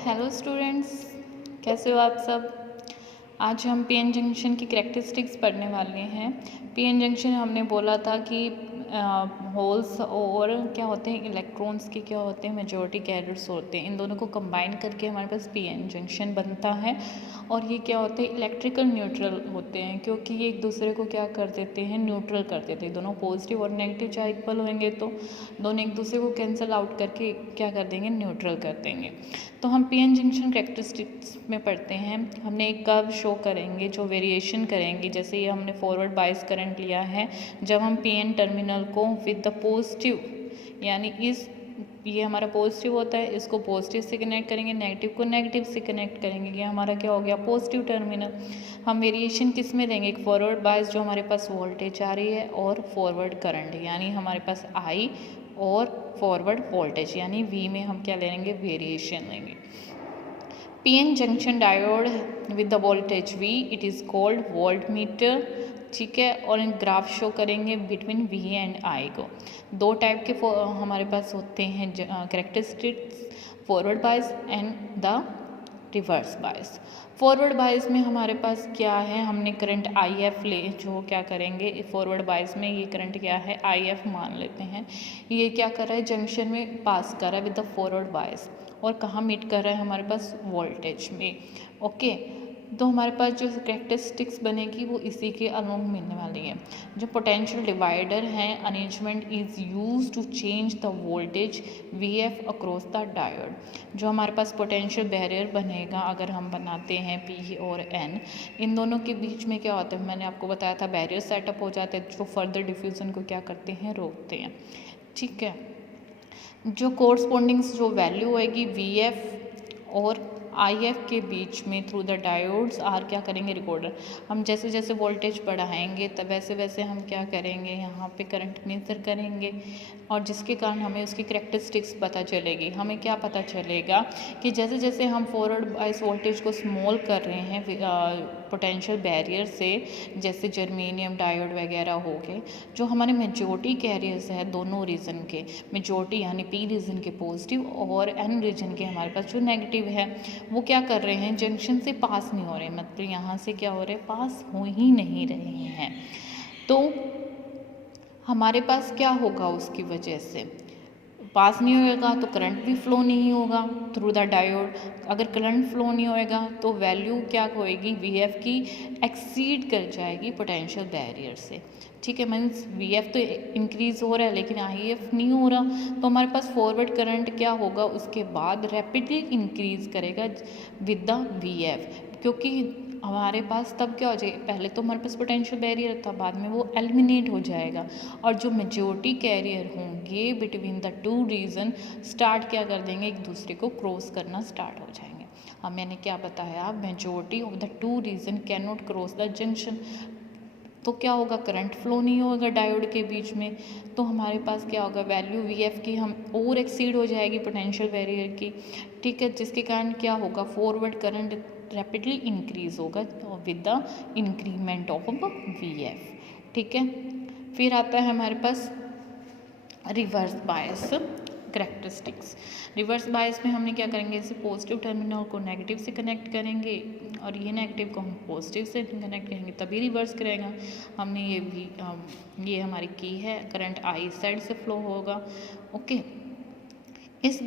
Hello students, कैसे हो आप सब। आज हम पीएन जंक्शन की करैक्टरिस्टिक्स पढ़ने वाले हैं। पीएन जंक्शन हमने बोला था कि होल्स और क्या होते हैं, इलेक्ट्रॉन्स के क्या होते हैं, मेजॉरिटी कैरियर्स होते हैं। इन दोनों को कंबाइन करके हमारे पास पीएन जंक्शन बनता है। और ये क्या होते हैं, इलेक्ट्रिकल न्यूट्रल होते हैं, क्योंकि ये एक दूसरे को क्या कर देते हैं, न्यूट्रल कर देते हैं। दोनों पॉजिटिव और नेगेटिव चाहे इक्वल होंगे तो दोनों एक दूसरे को कैंसिल आउट करके क्या कर देंगे, न्यूट्रल कर देंगे। तो हम पीएन जंक्शन करैक्टरिस्टिक्स में पढ़ते हैं। हमने एक कर्व शो करेंगे जो वेरिएशन करेंगे। जैसे ये हमने फॉरवर्ड बायस करंट लिया है, जब हम पीएन टर्मिनल को विद द पॉजिटिव, यानी ये हमारा पॉजिटिव होता है, इसको पॉजिटिव से कनेक्ट करेंगे, नेगेटिव को नेगेटिव से कनेक्ट करेंगे। ये हमारा क्या हो गया, पॉजिटिव टर्मिनल। हम वेरिएशन किस में देंगे, एक फॉरवर्ड बायस जो हमारे पास वोल्टेज आ रही है और फॉरवर्ड करंट, यानी हमारे पास आई और फॉरवर्ड वोल्टेज यानी V में हम क्या लेंगे, वेरिएशन लेंगे। PN junction diode with the voltage V, it is called volt meter. ठीक है, और इन ग्राफ शो करेंगे बिटवीन V एंड I को। दो टाइप के हमारे पास होते हैं characteristics, forward bias and the reverse bias. Forward bias में हमारे पास क्या है, हमने करंट IF ले, जो क्या करेंगे फॉरवर्ड बायस में, ये करंट क्या है, IF मान लेते हैं। ये क्या कर रहा है, जंक्शन में पास कर रहा है विद द फॉरवर्ड बायस, और कहाँ मीट कर रहा है, हमारे पास वोल्टेज में। ओके, तो हमारे पास जो करैक्टरिस्टिक्स बनेगी वो इसी के अलोंग मिलने वाली है। जो पोटेंशियल डिवाइडर है, arrangement is use to change the voltage VF across the diode. जो हमारे पास पोटेंशियल बैरियर बनेगा अगर हम बनाते हैं P और N, इन दोनों के बीच में क्या होता है, मैंने आपको बताया था बैरियर सेटअप हो जाते हैं जो फर्दर डिफ्यूज़न को क्या करते हैं, रोकते हैं। ठीक है, जो कोरस्पॉन्डिंग जो वैल्यू होएगी VF और IF के बीच में थ्रू द डायोड्स आर क्या करेंगे, रिकॉर्डर। हम जैसे जैसे वोल्टेज बढ़ाएंगे तब वैसे वैसे हम क्या करेंगे, यहाँ पे करंट मेजर करेंगे, और जिसके कारण हमें उसकी करैक्टरिस्टिक्स पता चलेगी। हमें क्या पता चलेगा कि जैसे जैसे हम फॉरवर्ड बायस वोल्टेज को स्मॉल कर रहे हैं पोटेंशियल बैरियर से, जैसे जर्मेनियम डायोड वगैरह हो गए, जो हमारे मेजॉरिटी कैरियर्स है दोनों रीजन के, मेजॉरिटी यानी P रीजन के पॉजिटिव और N रीजन के हमारे पास जो नेगेटिव है, वो क्या कर रहे हैं, जंक्शन से पास नहीं हो रहे, मतलब यहाँ से क्या हो रहे हैं, पास हो ही नहीं रहे हैं। तो हमारे पास क्या होगा, उसकी वजह से पास नहीं होएगा तो करंट भी फ्लो नहीं होगा थ्रू द डायोड। अगर करंट फ्लो नहीं होएगा तो वैल्यू क्या होएगी, VF की एक्सीड कर जाएगी पोटेंशियल बैरियर से। ठीक है, मीन्स VF तो इंक्रीज हो रहा है लेकिन IF नहीं हो रहा, तो हमारे पास फॉरवर्ड करंट क्या होगा, उसके बाद रैपिडली इंक्रीज करेगा विद द VF, क्योंकि हमारे पास तब क्या हो जाएगा, पहले तो हमारे पास पोटेंशियल बैरियर था, बाद में वो एलिमिनेट हो जाएगा, और जो मेजॉरिटी कैरियर होंगे between the two region start क्या कर देंगे, एक दूसरे को क्रॉस करना स्टार्ट हो जाएंगे। अब मैंने क्या बताया, majority of the two region can not cross the junction, तो क्या होगा, करंट फ्लो नहीं होगा डायोड के बीच में, तो हमारे पास क्या होगा, वैल्यू VF की हम और एक्सीड हो जाएगी पोटेंशियल बैरियर की। ठीक है, जिसके कारण क्या होगा, फॉरवर्ड करंट रैपिडली इंक्रीज होगा with the increment of VF। ठीक है, फिर आता है हमारे पास reverse bias characteristics. Reverse bias में हमने क्या करेंगे, इसे पॉजिटिव टर्मिनल को नेगेटिव से कनेक्ट करेंगे और ये नेगेटिव को हम पॉजिटिव से कनेक्ट करेंगे, तभी रिवर्स करेगा। हमने ये भी ये हमारी की है, करंट I साइड से फ्लो होगा। ओके,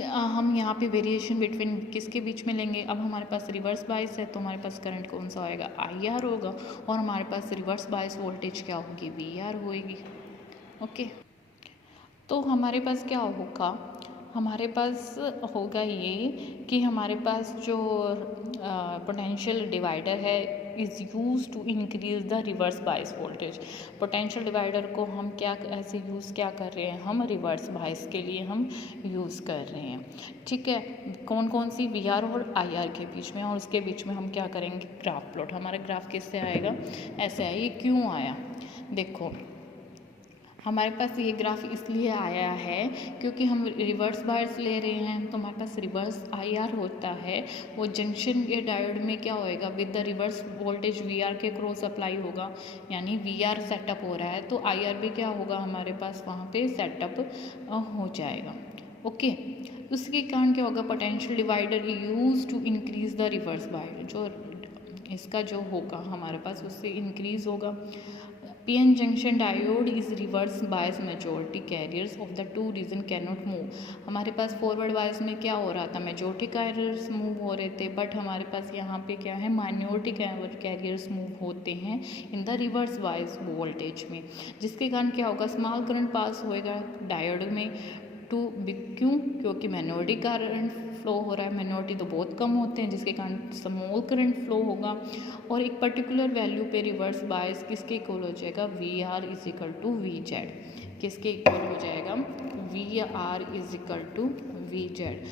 हम यहाँ पे वेरिएशन बिटवीन किसके बीच में लेंगे, अब हमारे पास रिवर्स बायस है तो हमारे पास करंट कौन सा होएगा, IR होगा, और हमारे पास रिवर्स बायस वोल्टेज क्या होगी, VR होएगी। ओके, तो हमारे पास क्या होगा, हमारे पास होगा ये कि हमारे पास जो पोटेंशियल डिवाइडर है is use to increase the reverse bias voltage. Potential divider को हम क्या ऐसे यूज़ क्या कर रहे हैं, हम रिवर्स बायस के लिए हम यूज़ कर रहे हैं। ठीक है, कौन कौन सी, VR और IR के बीच में, और उसके बीच में हम क्या करेंगे, ग्राफ प्लॉट। हमारा ग्राफ किससे आएगा, ऐसे आया, ये क्यों आया, देखो हमारे पास ये ग्राफ इसलिए आया है क्योंकि हम रिवर्स बायस ले रहे हैं, तो हमारे पास रिवर्स IR होता है, वो जंक्शन के डायोड में क्या होएगा, with the reverse voltage VR के क्रॉस अप्लाई होगा, यानी VR सेटअप हो रहा है तो IR भी क्या होगा, हमारे पास वहाँ पे सेटअप हो जाएगा। ओके। उसके कारण क्या होगा, potential divider use to increase the reverse bias, जो इसका जो होगा हमारे पास उससे इंक्रीज होगा। PN junction diode is reverse bias majority carriers of the two region can not move. हमारे पास फॉरवर्ड बायस में क्या हो रहा था, मेजोरिटी कैरियर्स मूव हो रहे थे, बट हमारे पास यहाँ पे क्या है, माइनॉरिटी कैरियर्स मूव होते हैं in the reverse bias voltage में, जिसके कारण क्या होगा, स्मॉल करंट पास होएगा डायोड में टू क्यों, क्योंकि माइनॉरिटी करंट फ्लो हो रहा है, माइनॉरिटी तो बहुत कम होते हैं, जिसके कारण स्मॉल करंट फ्लो होगा। और एक पर्टिकुलर वैल्यू पे रिवर्स बायस किसके इक्वल हो जाएगा, V R is equal to V Z, किसके इक्वल हो जाएगा, V R is equal to V Z.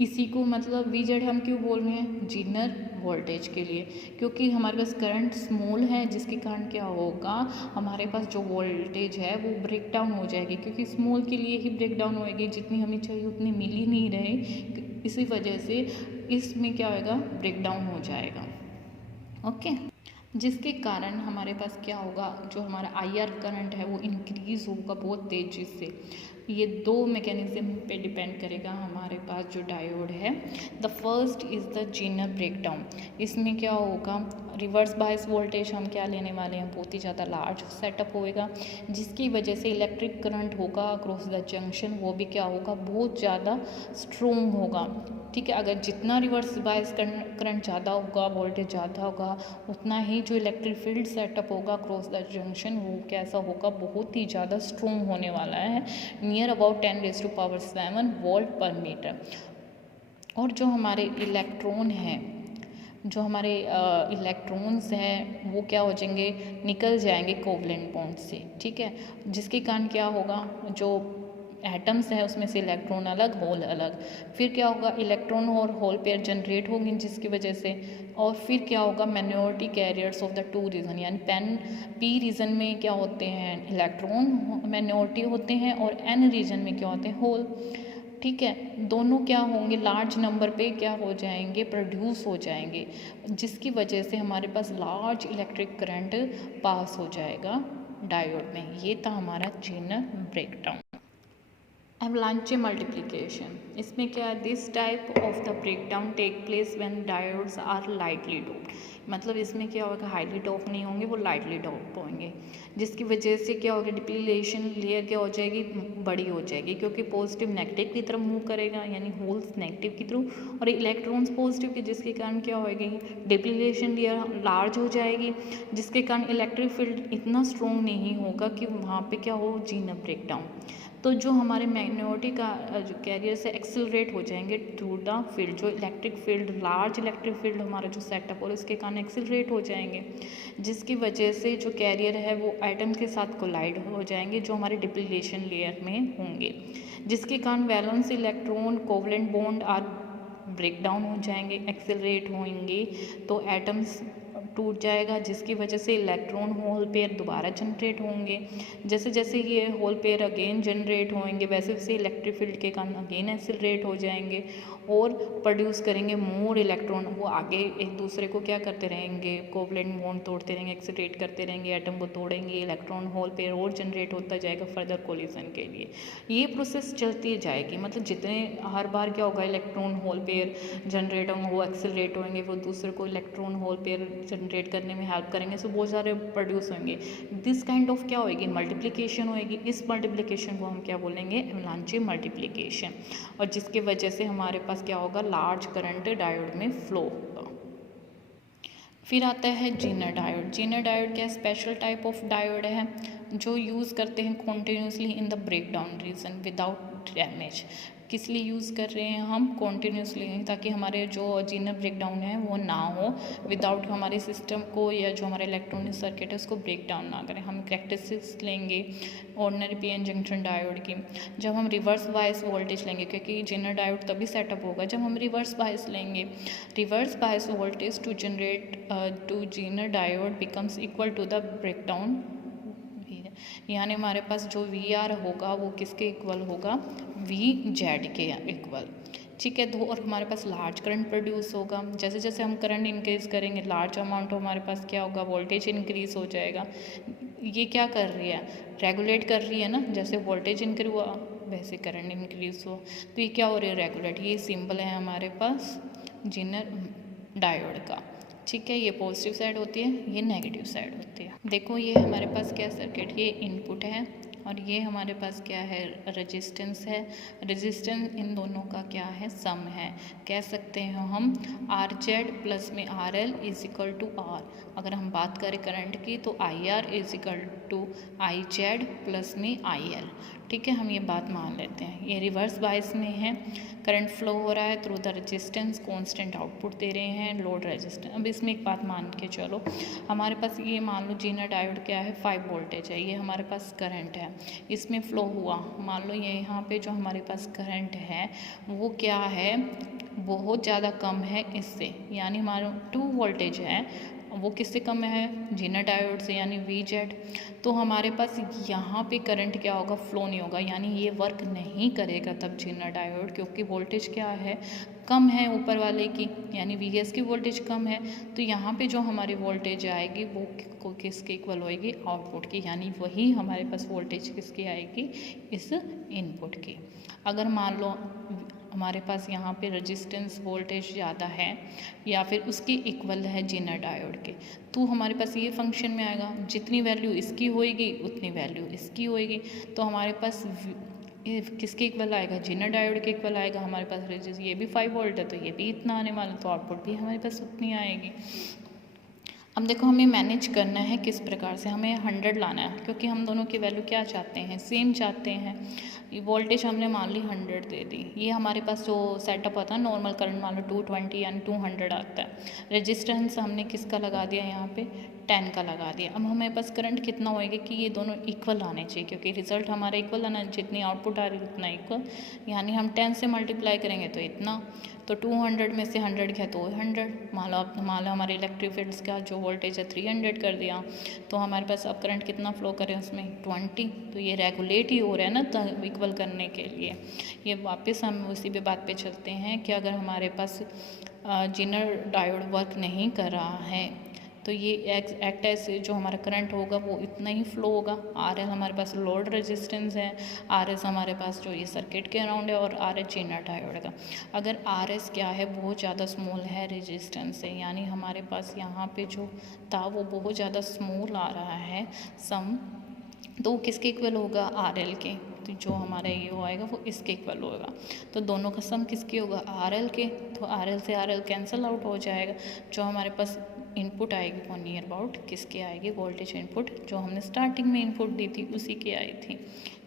इसी को मतलब वी जेड हम क्यों बोल रहे हैं, जीनर वोल्टेज के लिए, क्योंकि हमारे पास करंट स्मॉल है, जिसके कारण क्या होगा, हमारे पास जो वोल्टेज है वो ब्रेक डाउन हो जाएगी, क्योंकि स्मॉल के लिए ही ब्रेक डाउन होएगी, जितनी हमें चाहिए उतनी मिल ही नहीं रहे, इसी वजह से इसमें क्या होएगा, ब्रेक डाउन हो जाएगा। ओके, जिसके कारण हमारे पास क्या होगा, जो हमारा आईआर करंट है वो इंक्रीज होगा बहुत तेज़ी से। ये दो मैकेनिज्म पे डिपेंड करेगा हमारे पास जो डायोड है। The first is the Zener breakdown. इसमें क्या होगा, रिवर्स बायस वोल्टेज हम क्या लेने वाले हैं, बहुत ही ज़्यादा लार्ज सेटअप होएगा, जिसकी वजह से इलेक्ट्रिक करंट होगा अक्रॉस द जंक्शन, वो भी क्या होगा, बहुत ज़्यादा स्ट्रोंग होगा। ठीक है, अगर जितना रिवर्स बायस करंट ज़्यादा होगा, वोल्टेज ज़्यादा होगा, उतना ही जो इलेक्ट्रिक फील्ड सेटअप होगा क्रॉस द जंक्शन वो कैसा होगा, बहुत ही ज़्यादा स्ट्रोंग होने वाला है, नियर अबाउट 10⁻⁷ वोल्ट पर मीटर। और जो हमारे इलेक्ट्रॉन हैं, जो हमारे इलेक्ट्रॉन्स हैं वो क्या हो जाएंगे, निकल जाएंगे कोवलेंट बॉन्ड से। ठीक है, जिसके कारण क्या होगा, जो एटम्स है उसमें से इलेक्ट्रॉन अलग, होल अलग, फिर क्या होगा, इलेक्ट्रॉन और होल पेयर जनरेट होंगे, जिसकी वजह से, और फिर क्या होगा, minority carriers of the two region, यानी पी रीजन में क्या होते हैं, इलेक्ट्रॉन माइनॉरिटी होते हैं, और एन रीजन में क्या होते हैं, होल। ठीक है, दोनों क्या होंगे, लार्ज नंबर पे क्या हो जाएंगे, प्रोड्यूस हो जाएंगे, जिसकी वजह से हमारे पास लार्ज इलेक्ट्रिक करंट पास हो जाएगा डायोड में। ये था हमारा जेनर ब्रेकडाउन। एवलांचे मल्टीप्लिकेशन, इसमें क्या है, this type of the breakdown take place when diodes are lightly doped. मतलब इसमें क्या होगा, हाईली डोप नहीं होंगे, वो लाइटली डोप होंगे, जिसकी वजह से क्या होगा, डिप्लीशन लेयर क्या हो जाएगी, बड़ी हो जाएगी, क्योंकि पॉजिटिव नेगेटिव की तरफ मूव करेगा, यानी होल्स नेगेटिव की तरफ और इलेक्ट्रॉन्स पॉजिटिव की, जिसके कारण क्या होएगी, डिप्लीशन लेयर लार्ज हो जाएगी, जिसके कारण इलेक्ट्रिक फील्ड इतना स्ट्रॉन्ग नहीं होगा कि वहाँ पे क्या हो, जीनर ब्रेकडाउन। तो जो हमारे माइनॉरिटी का जो कैरियर से एक्सिलरेट हो जाएंगे थ्रू द फील्ड, जो electric field, large electric field हमारा जो सेटअप और इसके कारण एक्सिलरेट हो जाएंगे, जिसकी वजह से जो कैरियर है वो एटम के साथ कोलाइड हो जाएंगे, जो हमारे डिप्लीशन लेयर में होंगे, जिसके कारण valence electron covalent bond are break down हो जाएंगे, एक्सिलरेट होंगे, तो एटम्स टूट जाएगा, जिसकी वजह से इलेक्ट्रॉन होल पेयर दोबारा जनरेट होंगे। जैसे जैसे ये होल पेयर अगेन जनरेट होंगे, वैसे वैसे इलेक्ट्रिक फील्ड के कारण अगेन एक्सिलरेट हो जाएंगे और प्रोड्यूस करेंगे मोर इलेक्ट्रॉन। वो आगे एक दूसरे को क्या करते रहेंगे, कोवलेंट बॉन्ड तोड़ते रहेंगे, एक्सिलरेट करते रहेंगे, एटम को तोड़ेंगे, इलेक्ट्रॉन होल पेयर और जनरेट होता जाएगा फर्दर कोलिजन के लिए। ये प्रोसेस चलती जाएगी, मतलब जितने हर बार क्या होगा, इलेक्ट्रॉन होल पेयर जनरेट होंगे, वो एक्सिलरेट होंगे, वो दूसरे को इलेक्ट्रॉन होल पेयर जनरेट करने में हेल्प करेंगे, सो बहुत सारे प्रोड्यूस होंगे। दिस काइंड ऑफ क्या होएगी, मल्टीप्लिकेशन होएगी। इस मल्टीप्लिकेशन को हम क्या बोलेंगे, एवलांचे मल्टीप्लिकेशन, और जिसकी वजह से हमारे पास क्या होगा, लार्ज करंट डायोड में फ्लो होगा। फिर आता है जेनर डायोड। जेनर डायोड क्या स्पेशल टाइप ऑफ डायोड है जो यूज़ करते हैं continuously in the breakdown region without damage. किस लिए यूज़ कर रहे हैं हम, कॉन्टिन्यूसली, ताकि हमारे जो जेनर ब्रेकडाउन है वो ना हो, विदाउट हमारे सिस्टम को या जो हमारा इलेक्ट्रॉनिक सर्किट है उसको ब्रेक डाउन ना करें। हम कैरेक्टरिस्टिक्स लेंगे ऑर्डिनरी पीएन जंक्शन डायोड की, जब हम रिवर्स बायस वोल्टेज लेंगे, क्योंकि जेनर डायोड तभी सेटअप होगा जब हम रिवर्स बायस लेंगे। Reverse bias voltage to generate to Zener diode becomes equal to the breakdown, यानी हमारे पास जो वी आर होगा वो किसके इक्वल होगा, वी जेड के इक्वल। ठीक है, तो और हमारे पास लार्ज करंट प्रोड्यूस होगा। जैसे जैसे हम करंट इंक्रीज करेंगे, लार्ज अमाउंट हमारे पास क्या होगा, वोल्टेज इंक्रीज हो जाएगा। ये क्या कर रही है, रेगुलेट कर रही है ना, जैसे वोल्टेज इंक्रीज हुआ वैसे करंट इंक्रीज हुआ। तो ये क्या हो रहा है, रेगुलेट। ये सिंबल है हमारे पास जेनर डायोड का, ठीक है। ये पॉजिटिव साइड होती है, ये नेगेटिव साइड होती है। देखो ये हमारे पास क्या सर्किट, ये इनपुट है और ये हमारे पास क्या है, रेजिस्टेंस है। रेजिस्टेंस इन दोनों का क्या है, सम है। कह सकते हैं हम आर जेड प्लस में R L is equal to R. अगर हम बात करें करंट की तो I R is equal to I Z plus में आई एल, ठीक है। हम ये बात मान लेते हैं। ये रिवर्स बायस में है, करंट फ्लो हो रहा है through the resistance, constant output दे रहे हैं, लोड रेजिस्टेंस। अब इसमें एक बात मान के चलो, हमारे पास ये मान लो जेनर डायोड क्या है, 5 वोल्टेज है, ये हमारे पास करंट है, इसमें फ्लो हुआ। मान लो ये यहाँ पे जो हमारे पास करंट है वो क्या है, बहुत ज़्यादा कम है इससे, यानी हमारा 2 वोल्टेज है, वो किससे कम है, जेनर डायोड से, यानी वी जेड। तो हमारे पास यहाँ पे करंट क्या होगा, फ्लो नहीं होगा, यानी ये वर्क नहीं करेगा तब जेनर डायोड, क्योंकि वोल्टेज क्या है, कम है ऊपर वाले की, यानी वी एस की वोल्टेज कम है। तो यहाँ पे जो हमारी वोल्टेज आएगी वो किसके इक्वल होएगी, आउटपुट की, यानी वही हमारे पास वोल्टेज किसकी आएगी, इस इनपुट की। अगर मान लो हमारे पास यहाँ पे रेजिस्टेंस वोल्टेज ज़्यादा है या फिर उसके इक्वल है जेनर डायोड के, तो हमारे पास ये फंक्शन में आएगा, जितनी वैल्यू इसकी होएगी उतनी वैल्यू इसकी होएगी। तो हमारे पास किसके इक्वल आएगा, जेनर डायोड के इक्वल आएगा। हमारे पास रेजिस्टेंस ये भी 5 वोल्ट है तो ये भी इतना आने वाला, तो आउटपुट भी हमारे पास उतनी आएगी। अब देखो हमें मैनेज करना है किस प्रकार से, हमें 100 लाना है, क्योंकि हम दोनों की वैल्यू क्या चाहते हैं, सेम चाहते हैं। वोल्टेज हमने मान ली 100 दे दी, ये हमारे पास जो सेटअप होता है नॉर्मल करंट मान लो 220 यानी 200 आता है। रेजिस्टेंस हमने किसका लगा दिया, यहाँ पे 10 का लगा दिया। अब हमारे पास करंट कितना होएगा कि ये दोनों इक्वल आने चाहिए, क्योंकि रिजल्ट हमारा इक्वल आना, जितनी आउटपुट आ रही है उतना इक्वल, यानी हम 10 से मल्टीप्लाई करेंगे तो इतना। तो 200 में से 100 गया तो 100, मान लो हमारे इलेक्ट्रिक फील्ड्स का जो वोल्टेज है 300 कर दिया, तो हमारे पास अब करंट कितना फ्लो करे उसमें 20। तो ये रेगुलेट ही हो रहा है ना इक्वल करने के लिए। ये वापस हम उसी भी बात पे चलते हैं कि अगर हमारे पास जेनर डायोड वर्क नहीं कर रहा है तो ये एक्ट ऐसे जो हमारा करंट होगा वो इतना ही फ्लो होगा। आर एल हमारे पास लोड रेजिस्टेंस है, आर एस हमारे पास जो ये सर्किट के अराउंड है, और आर एच जेनर डायोड का। अगर आर एस क्या है, बहुत ज़्यादा स्मॉल है रेजिस्टेंस से, यानी हमारे पास यहाँ पे जो था वो बहुत ज़्यादा स्मॉल आ रहा है सम, तो वो किसके इक्वल होगा, आर एल के। तो जो हमारा ये आएगा वो इसके इक्वल होगा। तो दोनों का सम किसके होगा, आर एल के। तो आर एल से आर एल कैंसिल आउट हो जाएगा। जो हमारे पास इनपुट आएगी वो नियर अबाउट किसके आएगी, वोल्टेज इनपुट जो हमने स्टार्टिंग में इनपुट दी थी उसी की आई थी।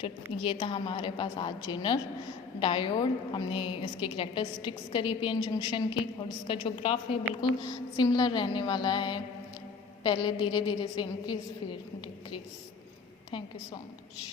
तो ये था हमारे पास आज जेनर डायोड, हमने इसकी कैरेक्टरिस्टिक्स करी पीएन जंक्शन की, और इसका जो ग्राफ है बिल्कुल सिमिलर रहने वाला है, पहले धीरे धीरे से इंक्रीज फिर decrease. Thank you so much.